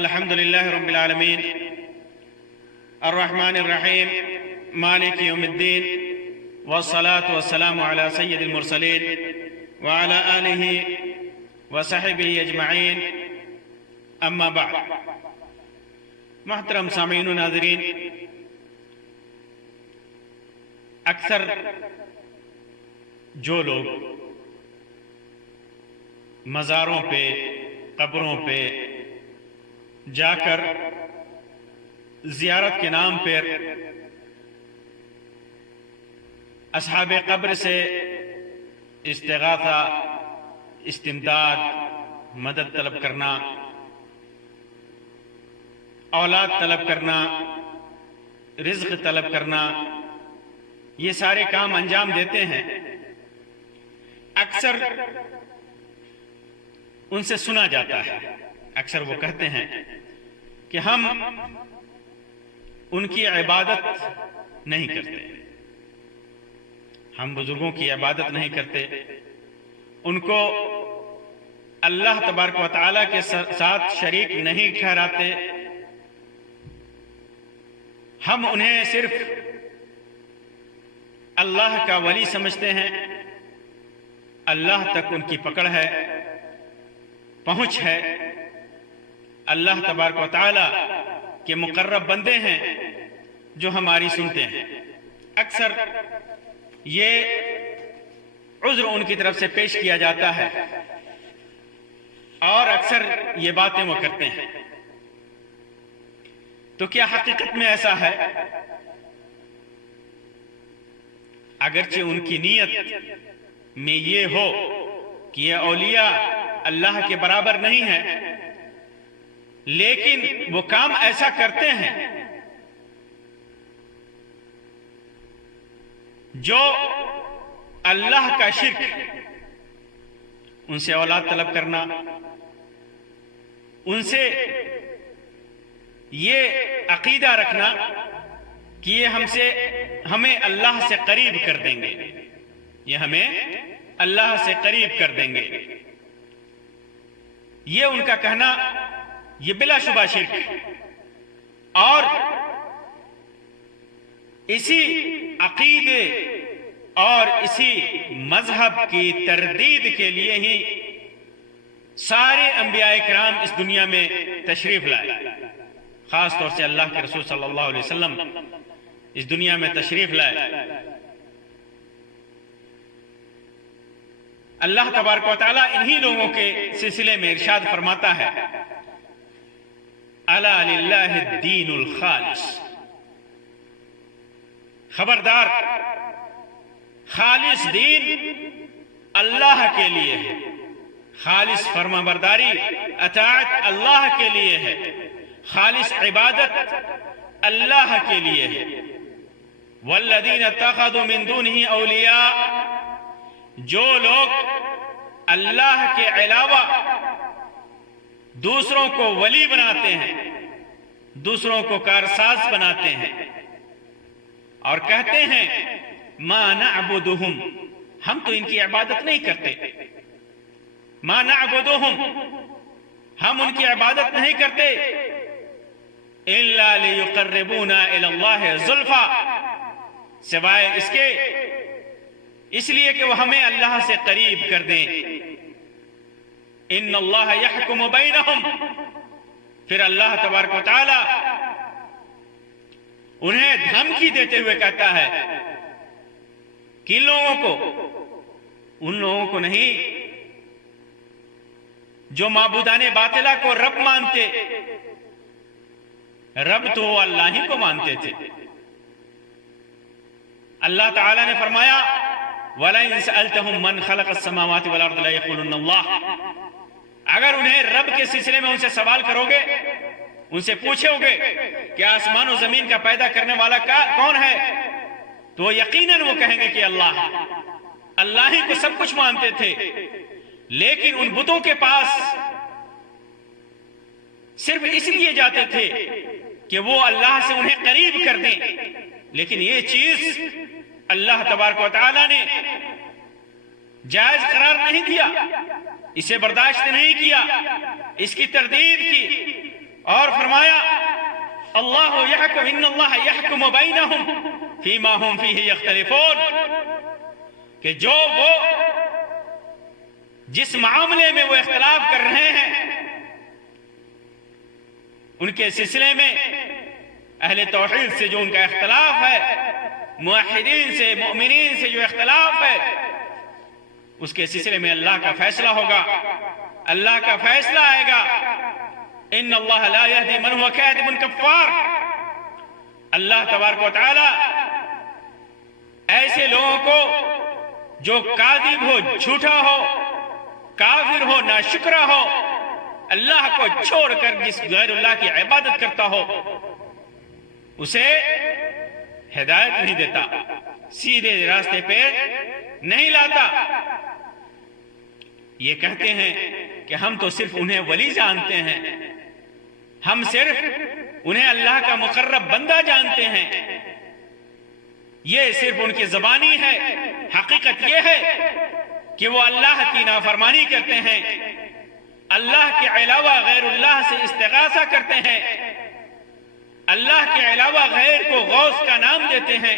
الحمد لله رب العالمين الرحمن الرحيم مالك يوم الدين والصلاة والسلام على سيد المرسلين وعلى آله وصحبه أجمعين أما بعد. محترم سامعین و ناظرین، اکثر جو لوگ مزاروں پہ قبروں پہ جا کر زیارت کے نام پر اصحاب قبر سے استغاثہ، استمداد، مدد طلب کرنا، اولاد طلب کرنا، رزق طلب کرنا، یہ سارے کام انجام دیتے ہیں. اکثر ان سے سنا جاتا ہے، اکثر وہ کہتے ہیں کہ ہم ان کی عبادت نہیں کرتے، ہم بزرگوں کی عبادت نہیں کرتے، ان کو اللہ تبارک و تعالیٰ کے ساتھ شریک نہیں ٹھہراتے، ہم انہیں صرف اللہ کا ولی سمجھتے ہیں، اللہ تک ان کی پکڑ ہے، پہنچ ہے، اللہ تبارک و تعالی کے مقرب بندے ہیں جو ہماری سنتے ہیں. اکثر یہ عذر ان کی طرف سے پیش کیا جاتا ہے اور اکثر یہ باتیں وہ کرتے ہیں. تو کیا حقیقت میں ایسا ہے؟ اگرچہ ان کی نیت میں یہ ہو کہ یہ اولیاء اللہ کے برابر نہیں ہے، لیکن وہ کام ایسا کرتے ہیں جو اللہ کا شرک، ان سے اولاد طلب کرنا، ان سے یہ عقیدہ رکھنا کہ یہ ہمیں اللہ سے قریب کر دیں گے، یہ ہمیں اللہ سے قریب کر دیں گے، یہ ان کا کہنا یہ بلا شبہ شرک ہے. اور اسی عقیدے اور اسی مذہب کی تردید کے لیے ہی سارے انبیاء کرام اس دنیا میں تشریف لائے. خاص طور سے اللہ کے رسول صلی اللہ علیہ وسلم اس دنیا میں تشریف لائے. اللہ تبارک و تعالیٰ انہی لوگوں کے سلسلے میں ارشاد فرماتا ہے، الا للہ الدین الخالص، خبردار، خالص دین اللہ کے لیے ہے، خالص فرما برداری اطاعت اللہ کے لیے ہے، خالص عبادت اللہ کے لیے ہے. والذین اتخذوا من دونہ اولیاء، جو لوگ اللہ کے علاوہ دوسروں کو ولی بناتے ہیں، دوسروں کو کارساز بناتے ہیں اور کہتے ہیں ما نعبدہم، ہم تو ان کی عبادت نہیں کرتے، ما نعبدہم، ہم ان کی عبادت نہیں کرتے، الا لیقربونا الی اللہ زلفا، سوائے اس کے اس لیے کہ وہ ہمیں اللہ سے قریب کر دیں. ان اللہ یحکم بینہم، پھر اللہ تبارک و تعالی انہیں دھمکی دیتے ہوئے کہتا ہے کہ ان لوگوں کو نہیں جو معبودان باطلہ کو رب مانتے، رب تو وہ اللہ ہی کو مانتے تھے. اللہ تعالی نے فرمایا وَلَئِن سَأَلْتَهُم مَّنْ خَلَقَ السَّمَاوَاتِ وَالْأَرْضَ لَيَقُولُنَّ اللَّهُ، اگر انہیں رب کے سلسلے میں ان سے سوال کرو گے، ان سے پوچھو گے کہ آسمان و زمین کا پیدا کرنے والا کون ہے، تو یقیناً وہ کہیں گے کہ اللہ. اللہ ہی کو سب کچھ مانتے تھے، لیکن ان بتوں کے پاس صرف اس لیے جاتے تھے کہ وہ اللہ سے انہیں قریب کر دیں، لیکن یہ چیز اللہ تبارک و تعالی نے جائز قرار نہیں دیا، اسے برداشت نہیں کیا، اس کی تردید کی. اور فرمایا اللہ یحکم ان اللہ یحکم بینہم فیما ہم فیہ یختلفون، کہ جو وہ جس معاملے میں وہ اختلاف کر رہے ہیں ان کے سلسلے میں اہل توحید سے جو ان کا اختلاف ہے، موحدین سے مؤمنین سے جو اختلاف ہے، اس کے سلسلے میں اللہ کا فیصلہ ہوگا، اللہ کا فیصلہ آئے گا۔ ان اللہ لا یہدی من هو کاذب کفار، اللہ تبارک و تعالی ایسے لوگوں کو جو کاذب ہو، جھوٹا ہو، کافر ہو، ناشکرہ ہو، اللہ کو چھوڑ کر جس غیر اللہ کی عبادت کرتا ہو، اسے ہدایت نہیں دیتا، سیدھے راستے پہ نہیں لاتا۔ یہ کہتے ہیں کہ ہم تو صرف انہیں ولی جانتے ہیں، ہم صرف انہیں اللہ کا مقرب بندہ جانتے ہیں، یہ صرف ان کی زبانی ہے۔ حقیقت یہ ہے کہ وہ اللہ کی نافرمانی کرتے ہیں، اللہ کے علاوہ غیر اللہ سے استغاثہ کرتے ہیں، اللہ کے علاوہ غیر کو غوث کا نام دیتے ہیں،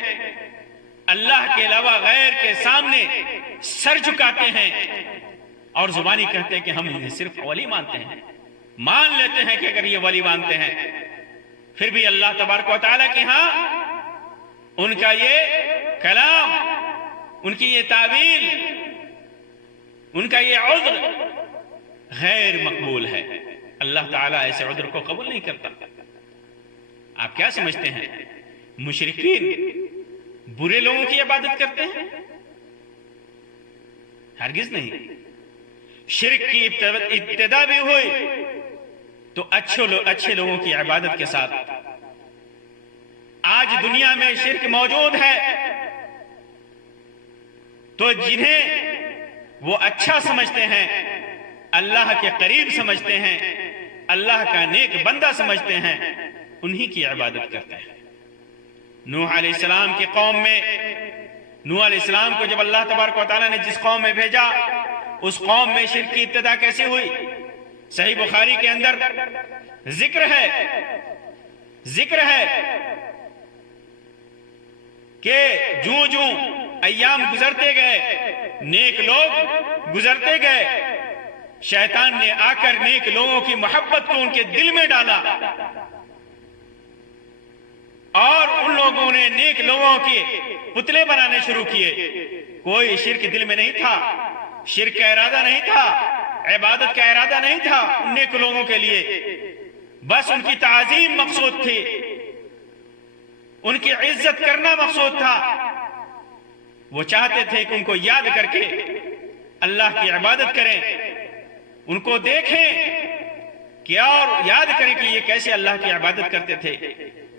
اللہ کے علاوہ غیر کے سامنے سر جھکاتے ہیں، اور زبانی کہتے ہیں کہ ہم انہیں صرف ولی مانتے ہیں، مان لیتے ہیں کہ اگر یہ ولی مانتے ہیں، پھر بھی اللہ تبارک و تعالیٰ کے ہاں ان کا یہ کلام، ان کی یہ تعویل، ان کا یہ عذر غیر مقبول ہے۔ اللہ تعالیٰ ایسے عذر کو قبول نہیں کرتا۔ آپ کیا سمجھتے ہیں مشرکین برے لوگوں کی عبادت کرتے ہیں؟ ہرگز نہیں۔ شرک کی ابتدا بھی ہوئی تو اچھے لوگوں کی عبادت کے ساتھ۔ آج دنیا میں شرک موجود ہے تو جنہیں وہ اچھا سمجھتے ہیں، اللہ کے قریب سمجھتے ہیں، اللہ کا نیک بندہ سمجھتے ہیں، انہی کی عبادت کرتے ہیں۔ نوح علیہ السلام کی قوم میں، نوح علیہ السلام کو جب اللہ تبارک و تعالیٰ نے جس قوم میں بھیجا، اس قوم میں شرک کی ابتدا کیسے ہوئی؟ صحیح بخاری کے اندر ذکر ہے کہ جوں ایام گزرتے گئے، نیک لوگ گزرتے گئے، شیطان نے آ کر نیک لوگوں کی محبت کو ان کے دل میں ڈالا، اور ان لوگوں نے نیک لوگوں کے پتلے بنانے شروع کیے۔ کوئی شرک دل میں نہیں تھا، شرک کا ارادہ نہیں تھا، عبادت کا ارادہ نہیں تھا ان نیک لوگوں کے لیے، بس ان کی تعظیم مقصود تھی، ان کی عزت کرنا مقصود تھا۔ وہ چاہتے تھے کہ ان کو یاد کر کے اللہ کی عبادت کریں، ان کو دیکھیں کہ اور یاد کریں کہ یہ کیسے اللہ کی عبادت کرتے تھے۔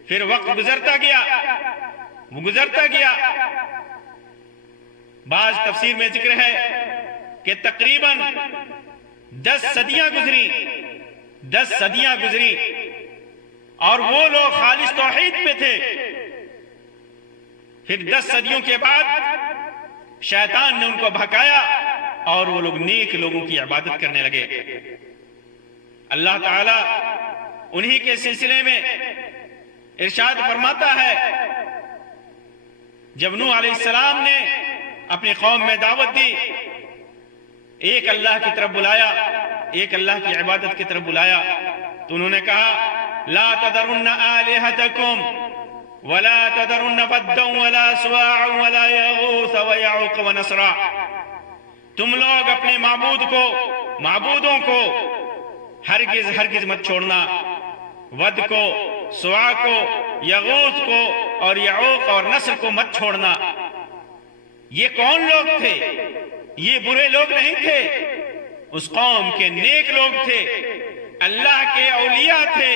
پھر وقت گزرتا گیا، وہ گزرتا گیا۔ بعض تفسیر میں ذکر ہے کہ تقریباً 10 صدیاں گزری اور وہ لوگ خالص توحید پہ تھے۔ پھر 10 صدیوں کے بعد شیطان نے ان کو بھکایا اور وہ لوگ نیک لوگوں کی عبادت کرنے لگے۔ اللہ تعالیٰ انہی کے سلسلے میں ارشاد فرماتا ہے، جب نوح علیہ السلام نے اپنی قوم میں دعوت دی، ایک اللہ کی طرف بلایا، ایک اللہ کی عبادت کی طرف بلایا، تو انہوں نے کہا لا تذرن آلہتکم ولا تذرن ودا ولا سواعا ولا یغوث ویعوق ونسرا، تم لوگ اپنے معبودوں کو ہرگز مت چھوڑنا، ود کو، سوا کو، یغوث کو اور یعوق اور نصر کو مت چھوڑنا۔ یہ کون لوگ تھے؟ یہ برے لوگ نہیں تھے، اس قوم کے نیک لوگ تھے، اللہ کے اولیاء تھے۔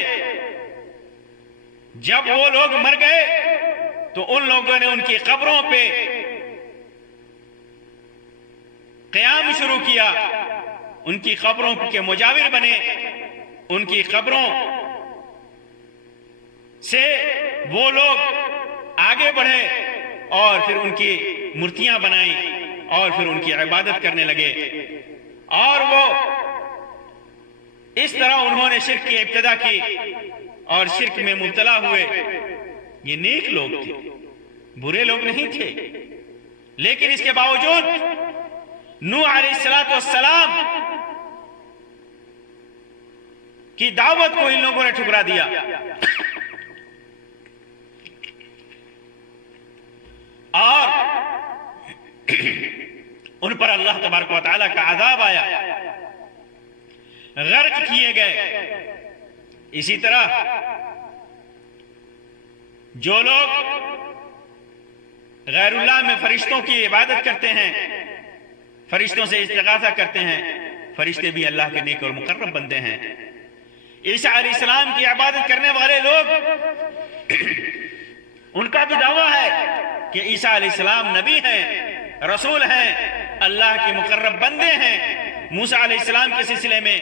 جب وہ لوگ مر گئے تو ان لوگوں نے ان کی قبروں پہ قیام شروع کیا، ان کی قبروں کے مجاور بنے، ان کی قبروں سے وہ لوگ آگے بڑھے اور پھر ان کی مورتیاں بنائیں اور پھر ان کی عبادت کرنے لگے، اور وہ اس طرح انہوں نے شرک کی ابتدا کی اور شرک میں مبتلا ہوئے۔ یہ نیک لوگ تھے، برے لوگ نہیں تھے، لیکن اس کے باوجود نوح علیہ السلام کی دعوت کو ان لوگوں نے ٹھکرا دیا اور ان پر اللہ تبارک و تعالیٰ کا عذاب آیا، غرق کیے گئے۔ اسی طرح جو لوگ غیر اللہ میں فرشتوں کی عبادت کرتے ہیں، فرشتوں سے استغاثہ کرتے ہیں، فرشتے بھی اللہ کے نیک اور مقرب بندے ہیں۔ عیسیٰ علیہ السلام کی عبادت کرنے والے لوگ، ان کا بھی دعویٰ ہے کہ عیسیٰ علیہ السلام نبی ہیں، رسول ہیں، اللہ کے مقرب بندے ہیں۔ موسیٰ علیہ السلام کے سلسلے میں،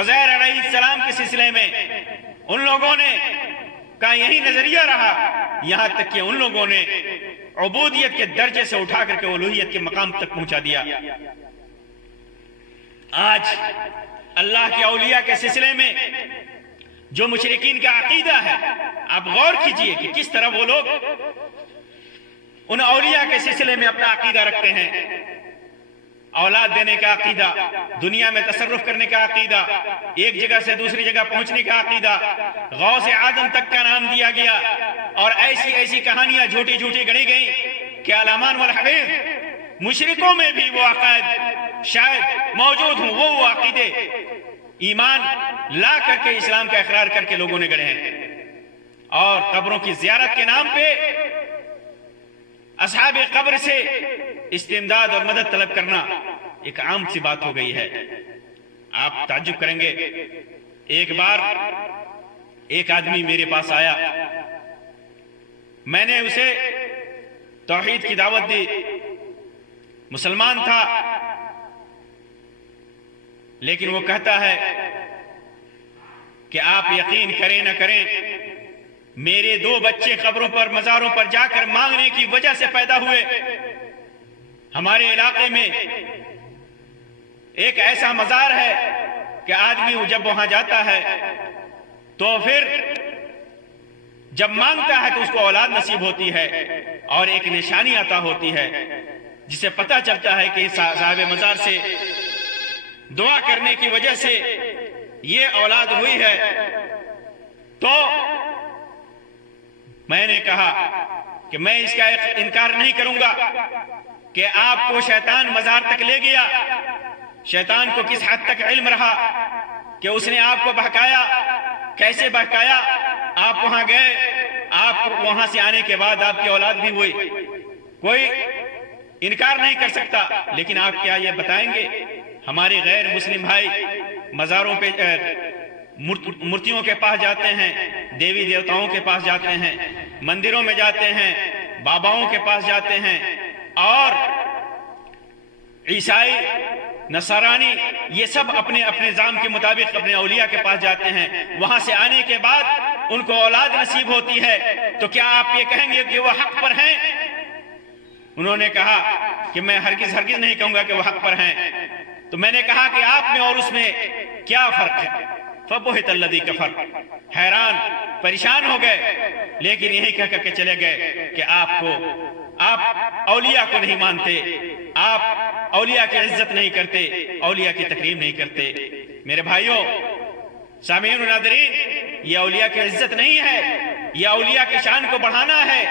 عزیر علیہ السلام کے سلسلے میں ان لوگوں نے کا یہی نظریہ رہا، یہاں تک کہ ان لوگوں نے عبودیت کے درجے سے اٹھا کر کے الوہیت کے مقام تک پہنچا دیا۔ آج اللہ کے اولیاء کے سلسلے میں جو مشرکین کا عقیدہ ہے، آپ غور کیجئے کہ کس طرح وہ لوگ ان اولیاء کے سلسلے میں اپنا عقیدہ رکھتے ہیں۔ اولاد دینے کا عقیدہ، دنیا میں تصرف کرنے کا عقیدہ، ایک جگہ سے دوسری جگہ پہنچنے کا عقیدہ، غوث اعظم تک کا نام دیا گیا، اور ایسی ایسی کہانیاں جھوٹی جھوٹی گڑھی گئیں کہ علامان والحبیب مشرکوں میں بھی وہ عقائد شاید موجود ہوں، وہ عقیدے ایمان لا کر کے اسلام کا اقرار کر کے لوگوں نے گڑھے ہیں۔ اور قبروں کی زیارت کے نام پہ اصحاب قبر سے استمداد اور مدد طلب کرنا ایک عام سی بات ہو گئی ہے۔ آپ تعجب کریں گے، ایک بار ایک آدمی میرے پاس آیا، میں نے اسے توحید کی دعوت دی، مسلمان تھا، لیکن وہ کہتا ہے کہ آپ یقین کریں نہ کریں، میرے 2 بچے قبروں پر مزاروں پر جا کر مانگنے کی وجہ سے پیدا ہوئے۔ ہمارے علاقے میں ایک ایسا مزار ہے کہ آدمی جب وہاں جاتا ہے تو پھر جب مانگتا ہے تو اس کو اولاد نصیب ہوتی ہے اور ایک نشانی عطا ہوتی ہے، جسے پتہ چلتا ہے کہ صاحب مزار سے دعا کرنے کی وجہ سے یہ اولاد ہوئی ہے۔ تو میں نے کہا کہ میں اس کا انکار نہیں کروں گا کہ آپ کو شیطان مزار تک لے گیا، شیطان کو کس حد تک علم رہا کہ اس نے آپ کو بہکایا، کیسے بہکایا، آپ وہاں گئے، آپ وہاں سے آنے کے بعد آپ کی اولاد بھی ہوئی، کوئی انکار نہیں کر سکتا۔ لیکن آپ کیا یہ بتائیں گے ہمارے غیر مسلم بھائی مزاروں پہ مورتیوں کے پاس جاتے ہیں، دیوی دیوتاؤں کے پاس جاتے ہیں، مندروں میں جاتے ہیں، باباؤں کے پاس جاتے ہیں، اور عیسائی نصرانی یہ سب اپنے اپنے نظام کے مطابق اپنے اولیاء کے پاس جاتے ہیں، وہاں سے آنے کے بعد ان کو اولاد نصیب ہوتی ہے۔ تو کیا آپ یہ کہیں گے کہ وہ حق پر ہیں؟ انہوں نے کہا کہ میں ہرگز ہرگز نہیں کہوں گا کہ وہ حق پر ہیں۔ تو میں نے کہا کہ آپ میں اور اس میں کیا فرق ہے؟ فَبُهِتَ الَّذِي كَفَرَ، حیران پریشان ہو گئے، لیکن یہی کہہ کر کے چلے گئے کہ آپ اولیاء کو نہیں مانتے، آپ اولیاء کی عزت نہیں کرتے، اولیاء کی تکریم نہیں کرتے۔ میرے بھائیوں، سامعین و ناظرین، یہ اولیاء کی عزت نہیں ہے، یہ اولیاء کی شان کو بڑھانا ہے،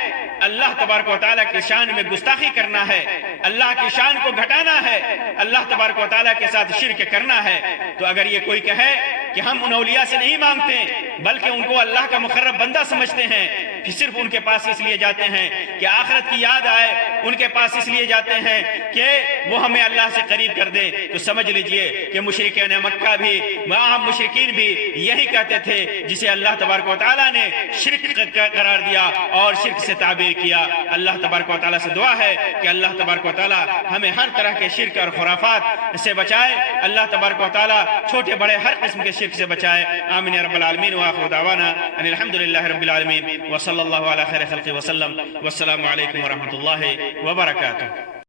اللہ تبارک و تعالیٰ کی شان میں گستاخی کرنا ہے، اللہ کی شان کو گھٹانا ہے، اللہ تبارک و تعالیٰ کے ساتھ شرک کرنا ہے۔ تو اگر یہ کوئی کہے کہ ہم ان اولیاء سے نہیں مانگتے بلکہ ان کو اللہ کا مقرب بندہ سمجھتے ہیں، کہ صرف ان کے پاس اس لیے جاتے ہیں کہ آخرت کی یاد آئے، ان کے پاس اس لیے جاتے ہیں کہ وہ ہمیں اللہ سے قریب کر دیں، تو سمجھ لیجئے کہ مشرکین مکہ بھی، وہاں مشرکین بھی یہی کہتے تھے جسے اللہ تبارک و تعالیٰ نے شرک قرار دیا اور شرک سے تعبیر کیا۔ اللہ تبارک و تعالیٰ سے دعا ہے کہ اللہ تبارک و تعالیٰ ہمیں ہر طرح کے شرک اور خرافات سے بچائے، اللہ تبارک و تعالیٰ چھوٹے بڑے ہر قسم کے شرک سے بچائے۔ آمین یا رب العالمین، وآخر دعوانا ان الحمدللہ رب العالمین، وصلی اللہ علی خیر خلق وسلم، والسلام علیکم ورحمۃ اللہ وبرکاتہ۔